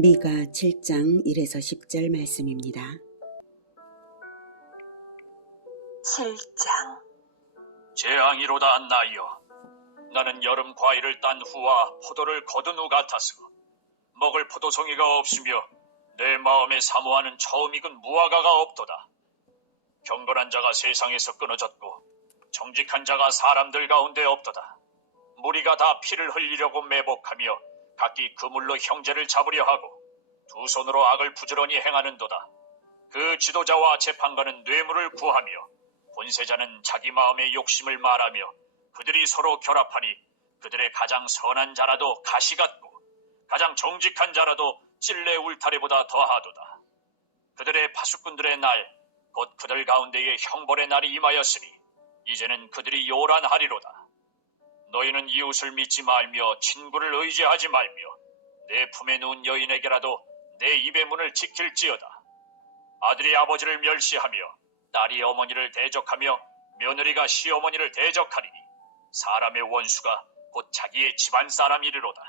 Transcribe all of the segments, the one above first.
미가 7장 1에서 10절 말씀입니다. 7장. 재앙이로다 나여, 나는 여름 과일을 딴 후와 포도를 거둔 후 같아서 먹을 포도송이가 없으며 내 마음에 사모하는 처음 익은 무화과가 없도다. 경건한 자가 세상에서 끊어졌고 정직한 자가 사람들 가운데 없도다. 무리가 다 피를 흘리려고 매복하며 각기 그물로 형제를 잡으려 하고 두 손으로 악을 부지런히 행하는도다. 그 지도자와 재판관은 뇌물을 구하며 권세자는 자기 마음의 욕심을 말하며 그들이 서로 결합하니 그들의 가장 선한 자라도 가시 같고 가장 정직한 자라도 찔레 울타리보다 더하도다. 그들의 파수꾼들의 날, 곧 그들 가운데에 형벌의 날이 임하였으니 이제는 그들이 요란하리로다. 너희는 이웃을 믿지 말며 친구를 의지하지 말며 내 품에 누운 여인에게라도 내 입의 문을 지킬지어다. 아들이 아버지를 멸시하며 딸이 어머니를 대적하며 며느리가 시어머니를 대적하리니 사람의 원수가 곧 자기의 집안 사람이리로다.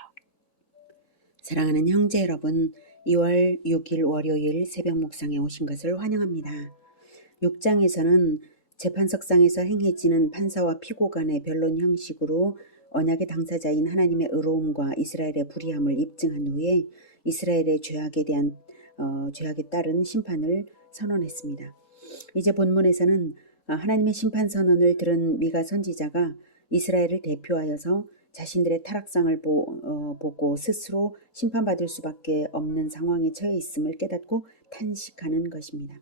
사랑하는 형제 여러분, 2월 6일 월요일 새벽 묵상에 오신 것을 환영합니다. 6장에서는 재판석상에서 행해지는 판사와 피고 간의 변론 형식으로 언약의 당사자인 하나님의 의로움과 이스라엘의 불의함을 입증한 후에 이스라엘의 죄악에 따른 심판을 선언했습니다. 이제 본문에서는 하나님의 심판 선언을 들은 미가 선지자가 이스라엘을 대표하여서 자신들의 타락상을 보고 스스로 심판받을 수밖에 없는 상황에 처해 있음을 깨닫고 탄식하는 것입니다.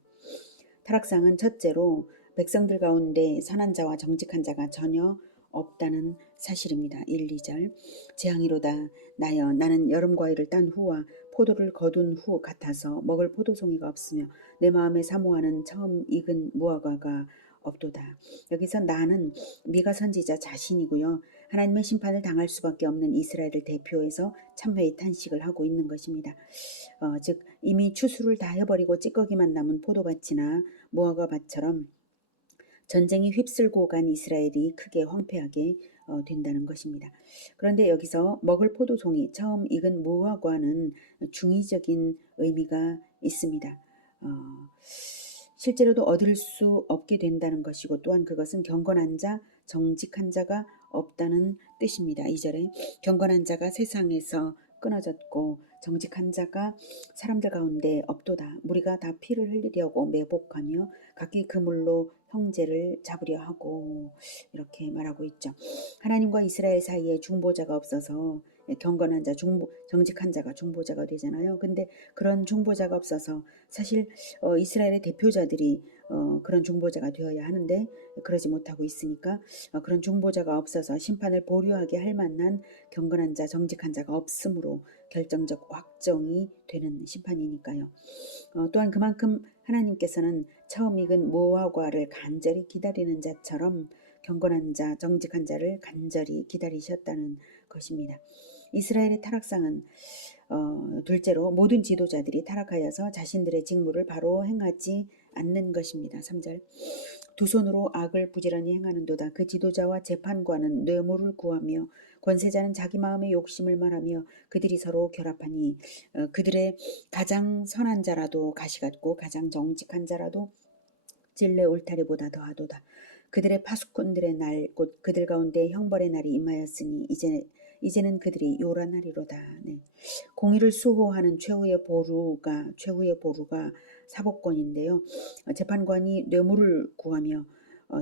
타락상은 첫째로 백성들 가운데 선한 자와 정직한 자가 전혀 없다는 사실입니다. 1, 2절. 재앙이로다 나여, 나는 여름 과일을 딴 후와 포도를 거둔 후 같아서 먹을 포도송이가 없으며 내 마음에 사모하는 처음 익은 무화과가 없도다. 여기서 나는 미가 선지자 자신이고요. 하나님의 심판을 당할 수밖에 없는 이스라엘을 대표해서 참회의 탄식을 하고 있는 것입니다. 즉 이미 추수를 다 해버리고 찌꺼기만 남은 포도밭이나 무화과밭처럼 전쟁이 휩쓸고 간 이스라엘이 크게 황폐하게 된다는 것입니다. 그런데 여기서 먹을 포도송이, 처음 익은 무화과는 중의적인 의미가 있습니다. 실제로도 얻을 수 없게 된다는 것이고 또한 그것은 경건한 자, 정직한 자가 없다는 뜻입니다. 2절에 경건한 자가 세상에서 끊어졌고 정직한 자가 사람들 가운데 없도다. 무리가 다 피를 흘리려고 매복하며 각기 그물로 형제를 잡으려 하고 이렇게 말하고 있죠. 하나님과 이스라엘 사이에 중보자가 없어서 경건한 자, 정직한 자가 중보자가 되잖아요. 근데 그런 중보자가 없어서 사실 이스라엘의 대표자들이 그런 중보자가 되어야 하는데 그러지 못하고 있으니까 그런 중보자가 없어서 심판을 보류하게 할 만한 경건한 자, 정직한 자가 없으므로 결정적 확정이 되는 심판이니까요. 또한 그만큼 하나님께서는 처음 익은 무화과를 간절히 기다리는 자처럼 경건한 자, 정직한 자를 간절히 기다리셨다는 것입니다. 이스라엘의 타락상은 둘째로 모든 지도자들이 타락하여서 자신들의 직무를 바로 행하지 않는 것입니다. 3절. 두 손으로 악을 부지런히 행하는도다. 그 지도자와 재판관은 뇌물을 구하며 권세자는 자기 마음의 욕심을 말하며 그들이 서로 결합하니 그들의 가장 선한 자라도 가시 같고 가장 정직한 자라도 찔레 울타리보다 더하도다. 그들의 파수꾼들의 날, 곧 그들 가운데 형벌의 날이 임하였으니 이제는 그들이 요란하리로다. 네. 공의를 수호하는 최후의 보루가 사법권인데요. 재판관이 뇌물을 구하며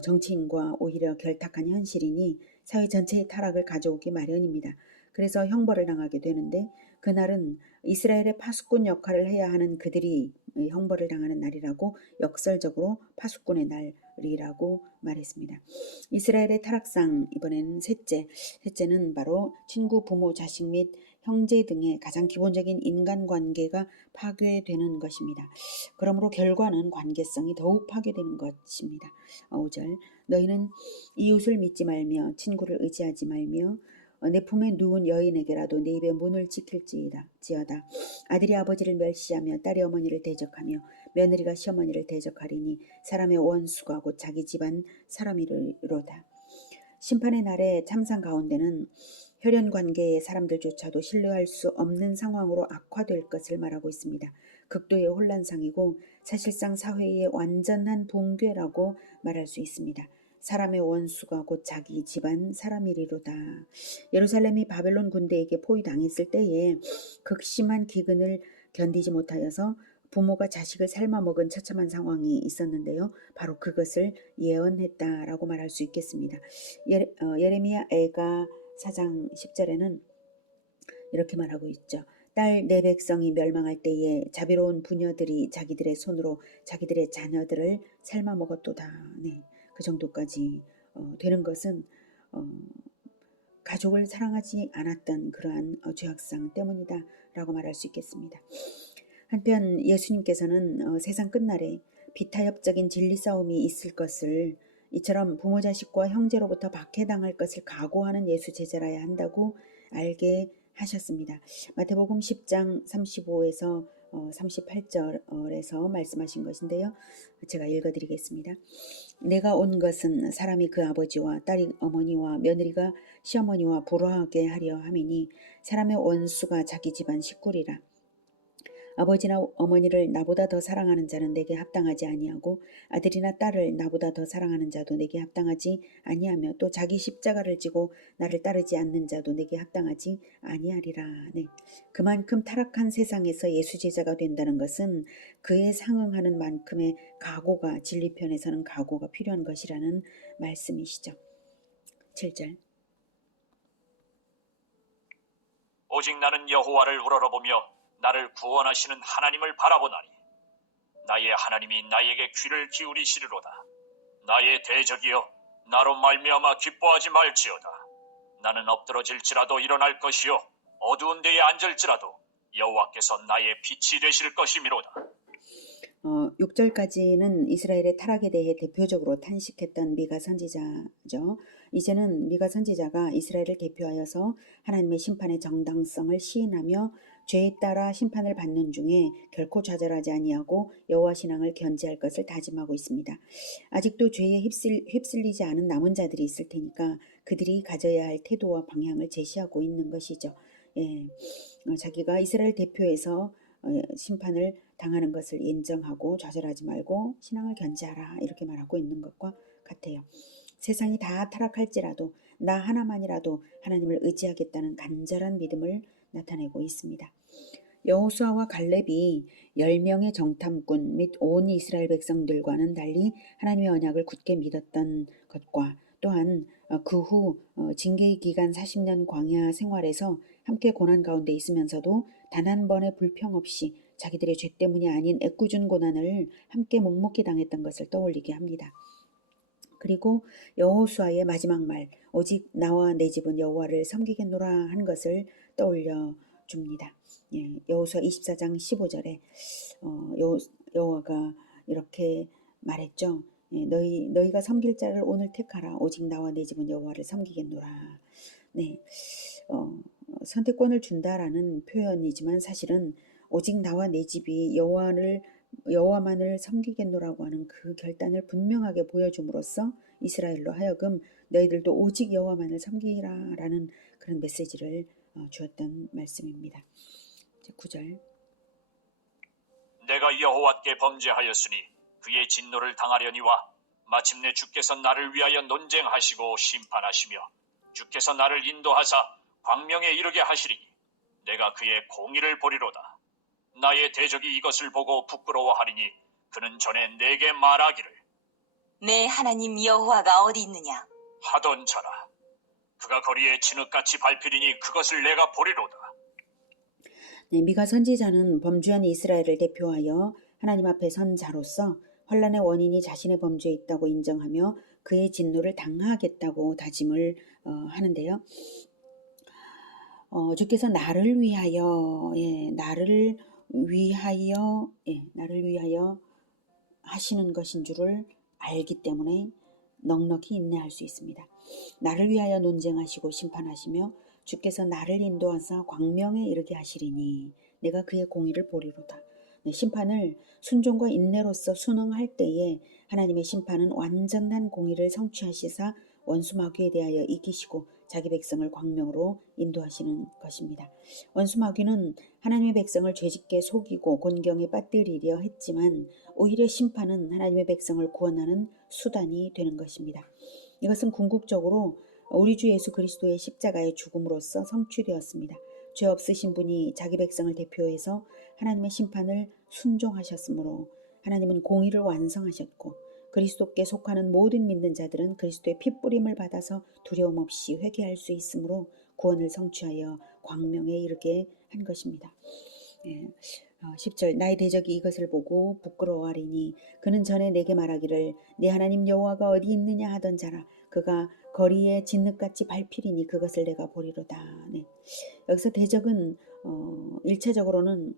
정치인과 오히려 결탁한 현실이니 사회 전체의 타락을 가져오기 마련입니다. 그래서 형벌을 당하게 되는데 그날은 이스라엘의 파수꾼 역할을 해야 하는 그들이 형벌을 당하는 날이라고 역설적으로 파수꾼의 날이라고 말했습니다. 이스라엘의 타락상, 이번에는 셋째는 바로 친구, 부모, 자식 및 형제 등의 가장 기본적인 인간관계가 파괴되는 것입니다. 그러므로 결과는 관계성이 더욱 파괴되는 것입니다. 5절. 너희는 이웃을 믿지 말며 친구를 의지하지 말며 내 품에 누운 여인에게라도 내 입의 문을 지킬지어다. 아들이 아버지를 멸시하며 딸이 어머니를 대적하며 며느리가 시어머니를 대적하리니 사람의 원수가 곧 자기 집안 사람이로다. 심판의 날에 참상 가운데는 혈연 관계의 사람들조차도 신뢰할 수 없는 상황으로 악화될 것을 말하고 있습니다. 극도의 혼란상이고 사실상 사회의 완전한 붕괴라고 말할 수 있습니다. 사람의 원수가 곧 자기 집안 사람이리로다. 예루살렘이 바벨론 군대에게 포위당했을 때에 극심한 기근을 견디지 못하여서 부모가 자식을 삶아먹은 처참한 상황이 있었는데요. 바로 그것을 예언했다라고 말할 수 있겠습니다. 예레미야 애가 4장 10절에는 이렇게 말하고 있죠. 딸 내 백성이 멸망할 때에 자비로운 부녀들이 자기들의 손으로 자기들의 자녀들을 삶아먹었도다. 네, 그 정도까지 되는 것은 가족을 사랑하지 않았던 그러한 죄악상 때문이다 라고 말할 수 있겠습니다. 한편 예수님께서는 세상 끝날에 비타협적인 진리 싸움이 있을 것을 이처럼 부모 자식과 형제로부터 박해당할 것을 각오하는 예수 제자라야 한다고 알게 하셨습니다. 마태복음 10장 35에서 38절에서 말씀하신 것인데요. 제가 읽어드리겠습니다. 내가 온 것은 사람이 그 아버지와 딸이 어머니와 며느리가 시어머니와 불화하게 하려 함이니 사람의 원수가 자기 집안 식구리라. 아버지나 어머니를 나보다 더 사랑하는 자는 내게 합당하지 아니하고 아들이나 딸을 나보다 더 사랑하는 자도 내게 합당하지 아니하며 또 자기 십자가를 지고 나를 따르지 않는 자도 내게 합당하지 아니하리라. 네. 그만큼 타락한 세상에서 예수 제자가 된다는 것은 그에 상응하는 만큼의 각오가 진리편에서는 각오가 필요한 것이라는 말씀이시죠. 7절. 오직 나는 여호와를 우러러보며 나를 구원하시는 하나님을 바라보나니 나의 하나님이 나에게 귀를 기울이시리로다. 나의 대적이여 나로 말미암아 기뻐하지 말지어다. 나는 엎드러질지라도 일어날 것이요 어두운 데에 앉을지라도 여호와께서 나의 빛이 되실 것이미로다. 6절까지는 이스라엘의 타락에 대해 대표적으로 탄식했던 미가 선지자죠. 이제는 미가 선지자가 이스라엘을 대표하여서 하나님의 심판의 정당성을 시인하며 죄에 따라 심판을 받는 중에 결코 좌절하지 아니하고 여호와 신앙을 견지할 것을 다짐하고 있습니다. 아직도 죄에 휩쓸리지 않은 남은 자들이 있을 테니까 그들이 가져야 할 태도와 방향을 제시하고 있는 것이죠. 예, 자기가 이스라엘 대표에서 심판을 당하는 것을 인정하고 좌절하지 말고 신앙을 견지하라 이렇게 말하고 있는 것과 같아요. 세상이 다 타락할지라도 나 하나만이라도 하나님을 의지하겠다는 간절한 믿음을 나타내고 있습니다. 여호수아와 갈렙이 10명의 정탐꾼 및 온 이스라엘 백성들과는 달리 하나님의 언약을 굳게 믿었던 것과 또한 그 후 징계의 기간 40년 광야 생활에서 함께 고난 가운데 있으면서도 단 한 번의 불평 없이 자기들의 죄 때문이 아닌 애꿎은 고난을 함께 묵묵히 당했던 것을 떠올리게 합니다. 그리고 여호수아의 마지막 말 오직 나와 내 집은 여호와를 섬기겠노라 한 것을 떠올려 줍니다. 예, 여호수아 24장 15절에 여호와가 이렇게 말했죠. 예, 너희가 섬길 자를 오늘 택하라. 오직 나와 내 집은 여호와를 섬기겠노라. 네, 선택권을 준다라는 표현이지만 사실은 오직 나와 내 집이 여호와만을 섬기겠노라고 하는 그 결단을 분명하게 보여줌으로써 이스라엘로 하여금 너희들도 오직 여호와만을 섬기라라는 그런 메시지를 주었던 말씀입니다. 9절. 내가 여호와께 범죄하였으니 그의 진노를 당하려니와 마침내 주께서 나를 위하여 논쟁하시고 심판하시며 주께서 나를 인도하사 광명에 이르게 하시리니 내가 그의 공의를 보리로다. 나의 대적이 이것을 보고 부끄러워하리니 그는 전에 내게 말하기를 내 하나님 여호와가 어디 있느냐? 하던 자라. 그가 거리에 진흙같이 밟히리니 그것을 내가 보리로다. 네, 미가 선지자는 범죄한 이스라엘을 대표하여 하나님 앞에 선 자로서 환란의 원인이 자신의 범죄에 있다고 인정하며 그의 진노를 당하겠다고 다짐을 하는데요. 주께서 나를 위하여 나를 위하여 하시는 것인 줄을 알기 때문에 넉넉히 인내할 수 있습니다. 나를 위하여 논쟁하시고 심판하시며 주께서 나를 인도하사 광명에 이르게 하시리니 내가 그의 공의를 보리로다. 네, 심판을 순종과 인내로서 순응할 때에 하나님의 심판은 완전한 공의를 성취하시사 원수 마귀에 대하여 이기시고 자기 백성을 광명으로 인도하시는 것입니다. 원수 마귀는 하나님의 백성을 죄짓게 속이고 곤경에 빠뜨리려 했지만 오히려 심판은 하나님의 백성을 구원하는 수단이 되는 것입니다. 이것은 궁극적으로 우리 주 예수 그리스도의 십자가의 죽음으로써 성취되었습니다. 죄 없으신 분이 자기 백성을 대표해서 하나님의 심판을 순종하셨으므로 하나님은 공의를 완성하셨고 그리스도께 속하는 모든 믿는 자들은 그리스도의 핏뿌림을 받아서 두려움 없이 회개할 수 있으므로 구원을 성취하여 광명에 이르게 한 것입니다. 10절 나의 대적이 이것을 보고 부끄러워하리니 그는 전에 내게 말하기를 네 하나님 여호와가 어디 있느냐 하던 자라 그가 거리에 진흙같이 밟히리니 그것을 내가 보리로다. 네. 여기서 대적은 1차적으로는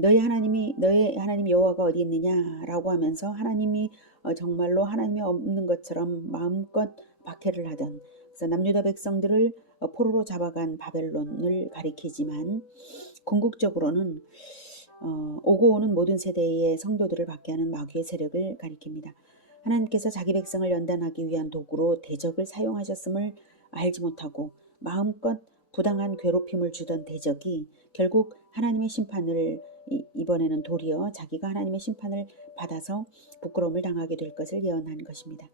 너의 하나님 여호와가 어디 있느냐라고 하면서 하나님이 정말로 하나님이 없는 것처럼 마음껏 박해를 하던 그래서 남유다 백성들을 포로로 잡아간 바벨론을 가리키지만 궁극적으로는 오고 오는 모든 세대의 성도들을 박해하는 마귀의 세력을 가리킵니다. 하나님께서 자기 백성을 연단하기 위한 도구로 대적을 사용하셨음을 알지 못하고 마음껏 부당한 괴롭힘을 주던 대적이 결국 하나님의 심판을 이번에는 도리어 자기가 하나님의 심판을 받아서 부끄러움을 당하게 될 것을 예언한 것입니다.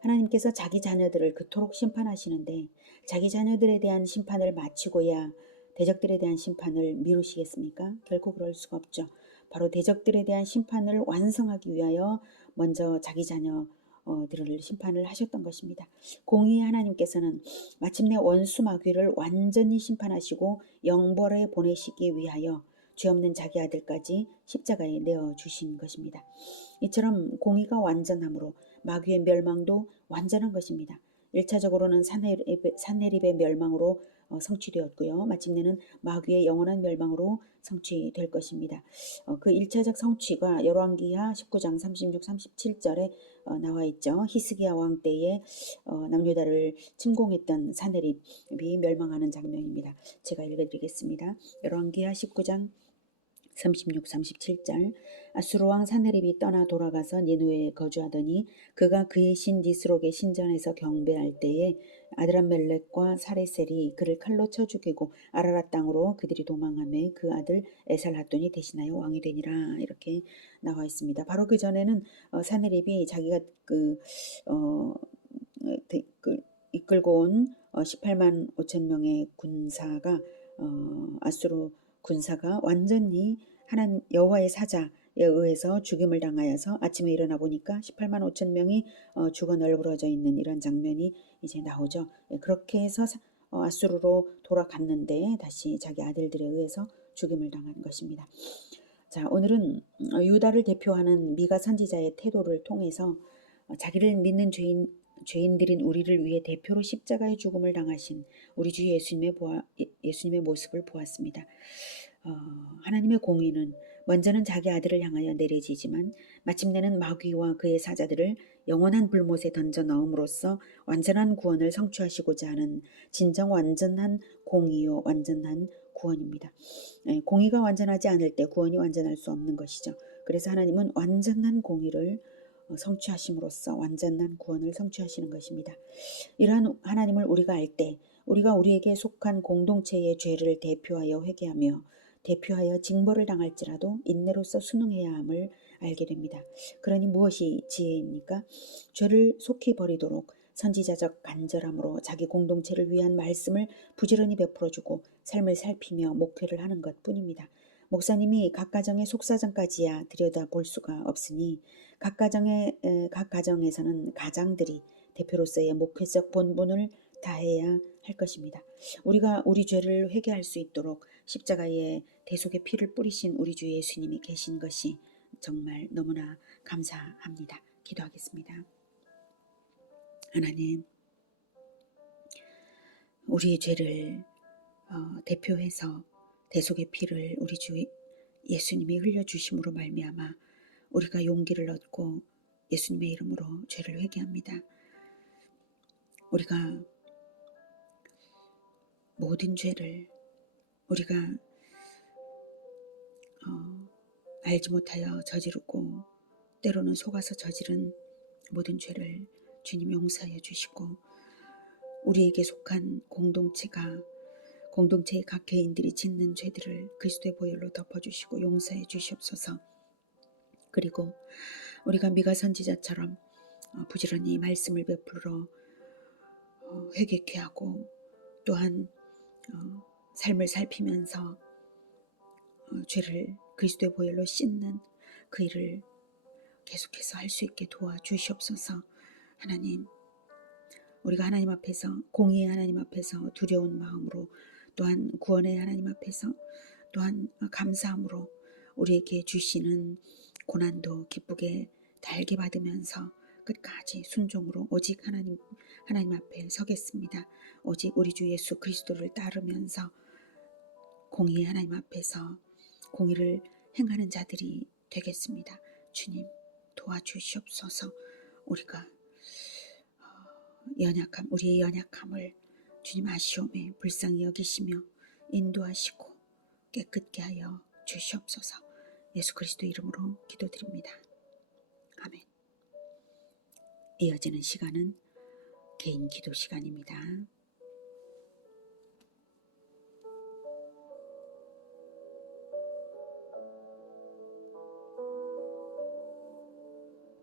하나님께서 자기 자녀들을 그토록 심판하시는데 자기 자녀들에 대한 심판을 마치고야 대적들에 대한 심판을 미루시겠습니까? 결코 그럴 수가 없죠. 바로 대적들에 대한 심판을 완성하기 위하여 먼저 자기 자녀들을 심판을 하셨던 것입니다. 공의의 하나님께서는 마침내 원수 마귀를 완전히 심판하시고 영벌에 보내시기 위하여 죄 없는 자기 아들까지 십자가에 내어주신 것입니다. 이처럼 공의가 완전함으로 마귀의 멸망도 완전한 것입니다. 1차적으로는 산헤립의 멸망으로 성취되었고요. 마침내는 마귀의 영원한 멸망으로 성취될 것입니다. 그 1차적 성취가 열왕기하 19장 36, 37절에 나와 있죠. 히스기야 왕 때에 남유다를 침공했던 산헤립이 멸망하는 장면입니다. 제가 읽어드리겠습니다. 열왕기하 19장 36, 37절 아수르 왕 산헤립이 떠나 돌아가서 니느웨에 거주하더니 그가 그의 신 니스록의 신전에서 경배할 때에 아드람멜렉과 사레셀이 그를 칼로 쳐 죽이고 아라랏 땅으로 그들이 도망하며 그 아들 에살핫돈이 대신하여 왕이 되니라 이렇게 나와 있습니다. 바로 그 전에는 산헤립이 자기가 이끌고 온 18만 5천 명의 군사가 아수르 군사가 완전히 하나님 여호와의 사자에 의해서 죽임을 당하여서 아침에 일어나 보니까 18만 5천 명이 죽어 널브러져 있는 이런 장면이 이제 나오죠. 그렇게 해서 아수르로 돌아갔는데 다시 자기 아들들에 의해서 죽임을 당한 것입니다. 자, 오늘은 유다를 대표하는 미가 선지자의 태도를 통해서 자기를 믿는 죄인들인 우리를 위해 대표로 십자가의 죽음을 당하신 우리 주 예수님의 모습을 보았습니다. 하나님의 공의는 먼저는 자기 아들을 향하여 내려지지만 마침내는 마귀와 그의 사자들을 영원한 불못에 던져 넣음으로써 완전한 구원을 성취하시고자 하는 진정 완전한 공의요 완전한 구원입니다. 공의가 완전하지 않을 때 구원이 완전할 수 없는 것이죠. 그래서 하나님은 완전한 공의를 성취하심으로써 완전한 구원을 성취하시는 것입니다. 이러한 하나님을 우리가 알 때 우리가 우리에게 속한 공동체의 죄를 대표하여 회개하며 대표하여 징벌을 당할지라도 인내로서 순응해야 함을 알게 됩니다. 그러니 무엇이 지혜입니까? 죄를 속히 버리도록 선지자적 간절함으로 자기 공동체를 위한 말씀을 부지런히 베풀어주고 삶을 살피며 목회를 하는 것뿐입니다. 목사님이 각 가정의 속사정까지야 들여다볼 수가 없으니 각 가정에서는 가장들이 대표로서의 목회적 본분을 다해야 할 것입니다. 우리가 우리 죄를 회개할 수 있도록 십자가에 대속의 피를 뿌리신 우리 주 예수님이 계신 것이 정말 너무나 감사합니다. 기도하겠습니다. 하나님, 우리의 죄를 대표해서 대속의 피를 우리 주 예수님이 흘려주심으로 말미암아 우리가 용기를 얻고 예수님의 이름으로 죄를 회개합니다. 우리가 모든 죄를 우리가 알지 못하여 저지르고 때로는 속아서 저지른 모든 죄를 주님 용서하여 주시고 우리에게 속한 공동체의 각 개인들이 짓는 죄들을 그리스도의 보혈로 덮어주시고 용서해 주시옵소서. 그리고 우리가 미가 선지자처럼 부지런히 말씀을 베풀어 회개케 하고 또한 삶을 살피면서 죄를 그리스도의 보혈로 씻는 그 일을 계속해서 할 수 있게 도와주시옵소서. 하나님, 우리가 하나님 앞에서, 공의의 하나님 앞에서 두려운 마음으로, 또한 구원의 하나님 앞에서 또한 감사함으로 우리에게 주시는 고난도 기쁘게 달게 받으면서 끝까지 순종으로 오직 하나님 앞에 서겠습니다. 오직 우리 주 예수 그리스도를 따르면서 공의의 하나님 앞에서 공의를 행하는 자들이 되겠습니다. 주님, 도와주시옵소서. 우리가 우리의 연약함을 주님 아시오매 불쌍히 여기시며 인도하시고 깨끗게 하여 주시옵소서. 예수 그리스도 이름으로 기도드립니다. 아멘. 이어지는 시간은 개인 기도 시간입니다.